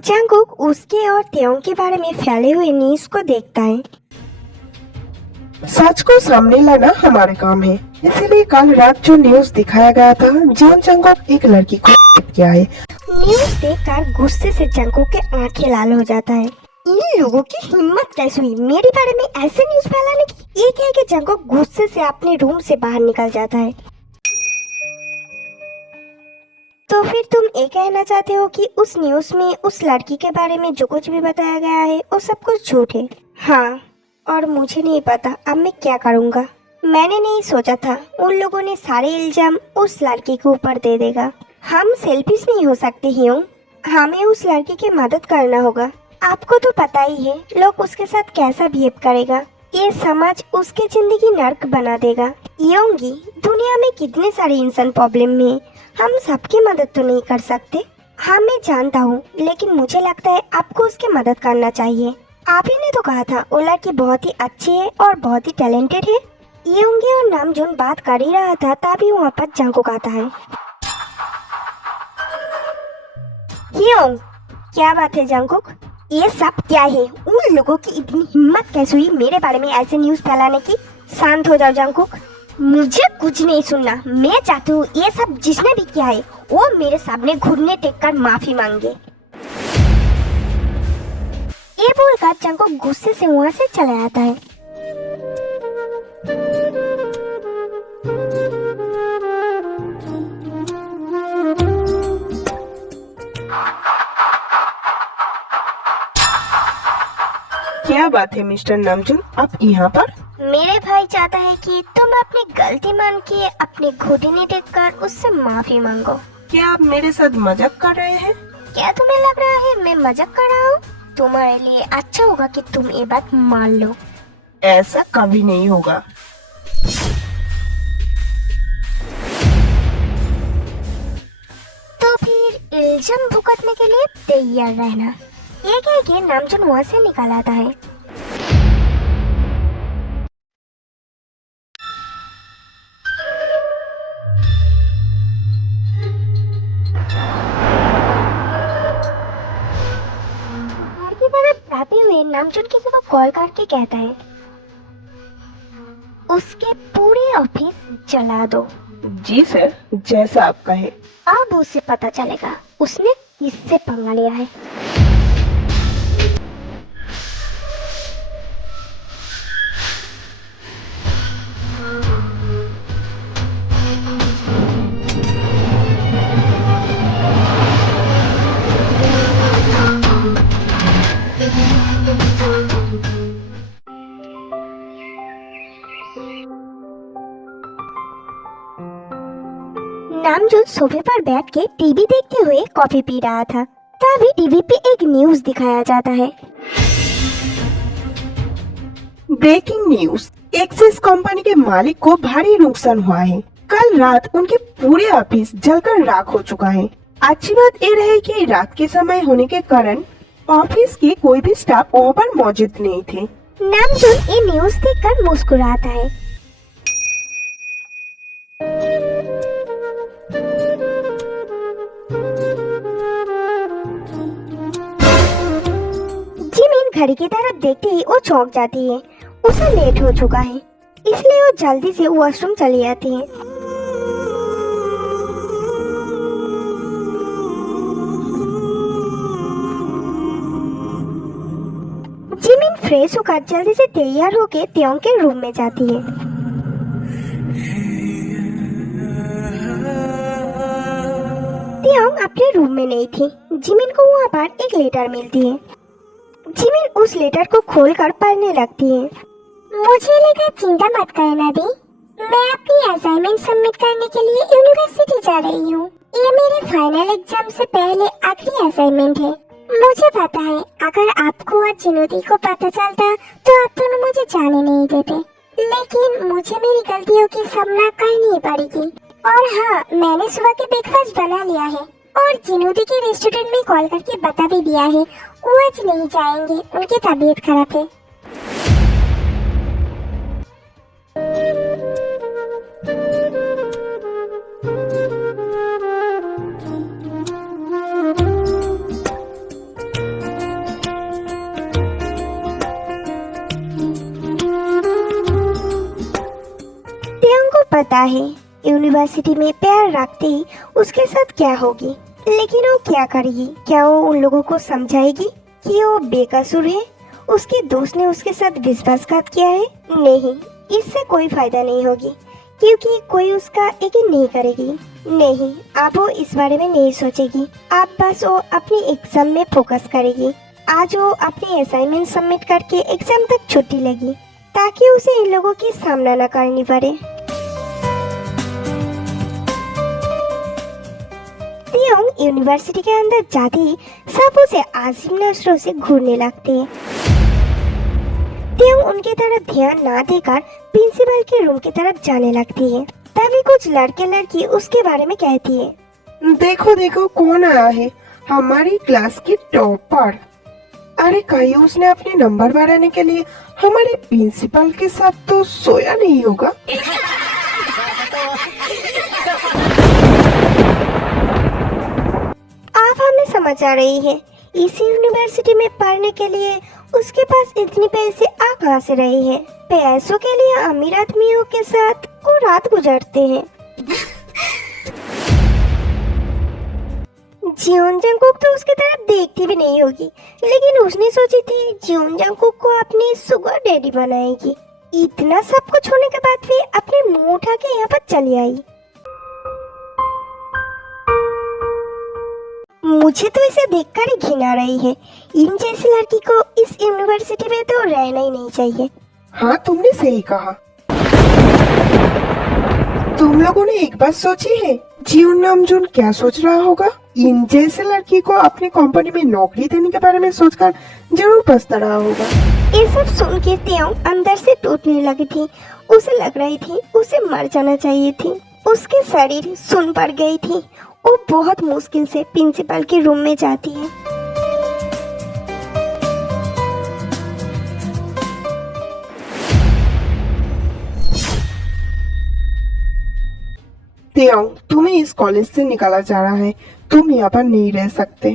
Jungkook उसके और तेयोंग के बारे में फैले हुए न्यूज को देखता है। सच को सामने लाना हमारा काम है, इसीलिए कल रात जो न्यूज दिखाया गया था, जॉन जंगकुक एक लड़की को रेप किया है। न्यूज देखकर गुस्से से जंगकुक के आंखें लाल हो जाता है। इन लोगों की हिम्मत कैसे हुई मेरे बारे में ऐसे न्यूज फैलाने की। ये कह के जंगकुक गुस्से से अपने रूम से बाहर निकल जाता है। तो फिर तुम ये कहना चाहते हो कि उस न्यूज में उस लड़की के बारे में जो कुछ भी बताया गया है वो सब कुछ झूठ है? हाँ, और मुझे नहीं पता अब मैं क्या करूँगा। मैंने नहीं सोचा था उन लोगों ने सारे इल्जाम उस लड़की के ऊपर दे देगा। हम सेल्फिश नहीं हो सकते ह्यूंग, हमें उस लड़की की मदद करना होगा। आपको तो पता ही है लोग उसके साथ कैसा बिहेव करेगा। ये समाज उसकी जिंदगी नर्क बना देगा। योंगी, दुनिया में कितने सारे इंसान प्रॉब्लम में, हम सबकी मदद तो नहीं कर सकते। हाँ मैं जानता हूँ, लेकिन मुझे लगता है आपको उसकी मदद करना चाहिए। आप ही ने तो कहा था वो लड़की बहुत ही अच्छी है और बहुत ही टैलेंटेड है। योंगी और नामजून बात कर ही रहा था तभी वहाँ पर जंगकुक आता है। योंग, क्या बात है जंगकुक? ये सब क्या है? उन लोगों की इतनी हिम्मत कैसे हुई मेरे बारे में ऐसे न्यूज फैलाने की? शांत हो जाओ जंगकुक, मुझे कुछ नहीं सुनना। मैं चाहती हूँ ये सब जिसने भी किया है वो मेरे सामने घुटने टेक कर माफी मांगे। ये बोलकर जंगकुक गुस्से से वहाँ से चला जाता है। क्या बात है मिस्टर नामजून, आप यहाँ पर? मेरे भाई चाहता है कि तुम अपनी गलती मान के अपने घुटने टेक कर उससे माफी मांगो। क्या आप मेरे साथ मजाक कर रहे हैं? क्या तुम्हें लग रहा है मैं मजाक कर रहा हूँ? तुम्हारे लिए अच्छा होगा कि तुम ये बात मान लो। ऐसा कभी नहीं होगा। तो फिर इल्जाम भुगतने के लिए तैयार रहना। ये कह के नामजून वहाँ से निकल आता है। घर की तरफ जाते हुए नामजून किसी को कॉल करके कहता है उसके पूरे ऑफिस जला दो। जी सर, जैसा आप कहे। अब उसे पता चलेगा उसने किससे पंगा लिया है। नामजून सोफे पर बैठ के टीवी देखते हुए कॉफी पी रहा था। तभी टीवी पे एक न्यूज दिखाया जाता है। ब्रेकिंग न्यूज, एक्सिस कंपनी के मालिक को भारी नुकसान हुआ है। कल रात उनके पूरे ऑफिस जलकर राख हो चुका है। अच्छी बात यह रही कि रात के समय होने के कारण ऑफिस के कोई भी स्टाफ वहाँ पर मौजूद नहीं थे। नामजून ये न्यूज देखकर मुस्कुराता है। जिमिन घड़ी की तरफ देखते ही वो चौंक जाती है। उसे लेट हो चुका है, इसलिए वो जल्दी से वॉशरूम चली जाती है। जिमिन फ्रेश होकर जल्दी से तैयार होकर तेयोंग के रूम में जाती है। तेयोंग अपने रूम में नहीं थी। जिमिन को वहाँ पर एक लेटर मिलती है। जिमिन उस लेटर को खोलकर पढ़ने लगती है। मुझे लगा चिंता मत करना दी, मैं अपनी असाइनमेंट सबमिट करने के लिए यूनिवर्सिटी जा रही हूँ। ये मेरे फाइनल एग्जाम से पहले आखिरी असाइनमेंट है। मुझे पता है अगर आपको और चुनौती को पता चलता तो आप दोनों मुझे जाने नहीं देते, लेकिन मुझे मेरी गलतियों की सामना करनी पड़ेगी। और हाँ, मैंने सुबह के ब्रेकफास्ट बना लिया है और जिनोदी के रेस्टोरेंट में कॉल करके बता भी दिया है वो आज नहीं जाएंगे, उनकी तबीयत खराब है। टेयोंग को पता है यूनिवर्सिटी में पैर रखते ही उसके साथ क्या होगी, लेकिन वो क्या करेगी? क्या वो उन लोगों को समझाएगी कि वो बेकसूर है, उसके दोस्त ने उसके साथ विश्वासघात किया है? नहीं, इससे कोई फायदा नहीं होगी, क्योंकि कोई उसका यकीन नहीं करेगी। नहीं, अब वो इस बारे में नहीं सोचेगी। अब बस वो अपनी एग्जाम में फोकस करेगी। आज वो अपनी असाइनमेंट सबमिट करके एग्जाम तक छुट्टी लेगी, ताकि उसे इन लोगों की सामना न करनी पड़े। टेयोंग यूनिवर्सिटी के अंदर जाते ही सब उसे आजिम नजरों से घूरने लगते हैं। टेयोंग उनकी तरफ ध्यान ना देकर प्रिंसिपल के रूम की तरफ जाने लगती है। तभी कुछ लड़के लड़की उसके बारे में कहती है, देखो देखो कौन आया है, हमारी क्लास की टॉपर। अरे कहीं उसने अपने नंबर बढ़ाने के लिए हमारे प्रिंसिपल के साथ तो सोया नहीं होगा। आप हमें समझ आ रही है, इस यूनिवर्सिटी में पढ़ने के लिए उसके पास इतने पैसे आ कहाँ से रहे हैं? पैसों के लिए अमीर आदमियों के साथ वो रात गुजारते हैं। जियोन जंगकुक तो उसकी तरफ देखती भी नहीं होगी, लेकिन उसने सोची थी जियोन जंगकुक को अपनी सुगर डैडी बनाएगी। इतना सब कुछ होने के बाद भी अपने मुंह उठा के यहाँ पर चली आई। मुझे तो इसे देखकर ही घिन आ रही है। इन जैसी लड़की को इस यूनिवर्सिटी में तो रहना ही नहीं चाहिए। हाँ, तुमने सही कहा। तुम लोगों ने एक बात सोची है, जियोन नामजून क्या सोच रहा होगा? इन जैसे लड़की को अपनी कंपनी में नौकरी देने के बारे में सोचकर जरूर पछता रहा होगा। ये सब सुन के टेयोंग अंदर से टूटने लगी थी। उसे लग रही थी उसे मर जाना चाहिए थी। उसके शरीर सुन पड़ गई थी। वो बहुत मुश्किल से प्रिंसिपल के रूम में जाती है। टेयोंग, तुम्हें इस कॉलेज से निकाला जा रहा है, तुम यहाँ पर नहीं रह सकते।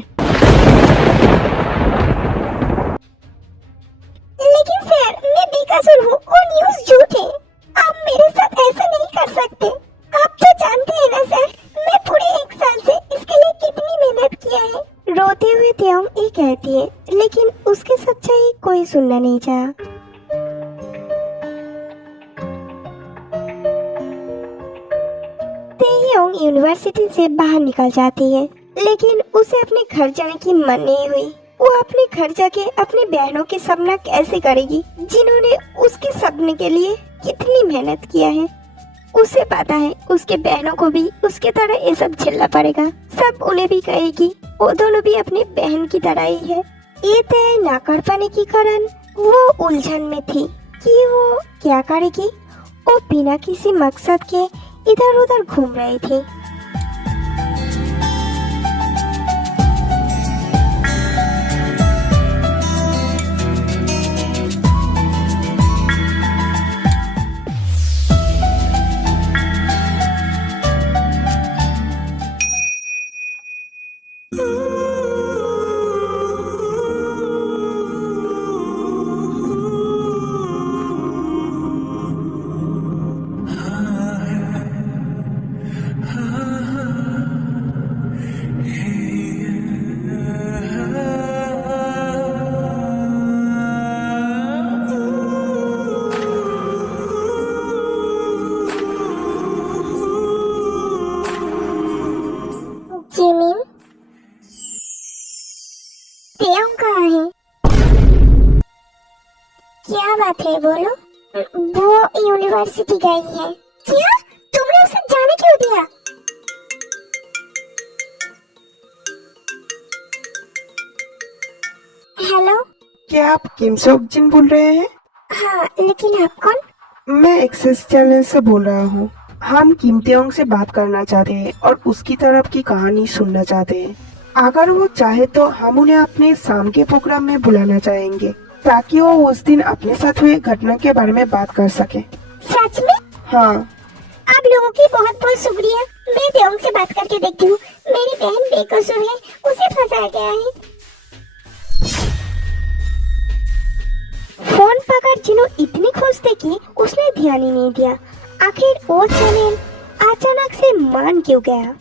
लेकिन सर, मैं बेकसूर हूँ और न्यूज़ झूठ है। आप मेरे साथ ऐसा नहीं कर सकते। आप तो जानते हैं ना सर, मैं पूरे 1 साल से इसके लिए कितनी मेहनत किया है। रोते हुए टेयोंग ये कहती है, लेकिन उसकी सच्चाई कोई सुनना नहीं चाहा। टेयोंग यूनिवर्सिटी से बाहर निकल जाती है, लेकिन उसे अपने घर जाने की मन नहीं हुई। वो अपने घर जाके अपनी बहनों के सपना कैसे करेगी, जिन्होंने उसके सपने के लिए कितनी मेहनत किया है। उसे पता है उसके बहनों को भी उसके तरह ये सब झेलना पड़ेगा। सब उन्हें भी कहेगी वो दोनों भी अपनी बहन की तरह ही है। ये तय ना कर पाने के कारण वो उलझन में थी कि वो क्या करेगी। वो बिना किसी मकसद के इधर उधर घूम रही थी। जिमिन, टेयोंग कहाँ है? क्या बात है, बोलो। वो यूनिवर्सिटी गई है। क्या? तुमने उसे जाने क्यों दिया? हेलो। क्या आप किम सोक जिन बोल रहे हैं? हाँ, लेकिन आप कौन? मैं एक्सेस चैनल से बोल रहा हूँ। हम किमतेओंग से बात करना चाहते हैं और उसकी तरफ की कहानी सुनना चाहते हैं। अगर वो चाहे तो हम उन्हें अपने शाम के प्रोग्राम में बुलाना चाहेंगे ताकि वो उस दिन अपने साथ हुए घटना के बारे में बात कर सके। सच में? हाँ। आप लोगों की बहुत बहुत शुक्रिया। मैं देओंग से बात करके देखती हूँ। मेरी बहन बेकसूर है, उसे फंसाया गया है। फोन पकड़ जिनो इतनी खोजते कि उसने ध्यान ही नहीं दिया। आखिर वो चैनल अचानक से मान क्यों गया?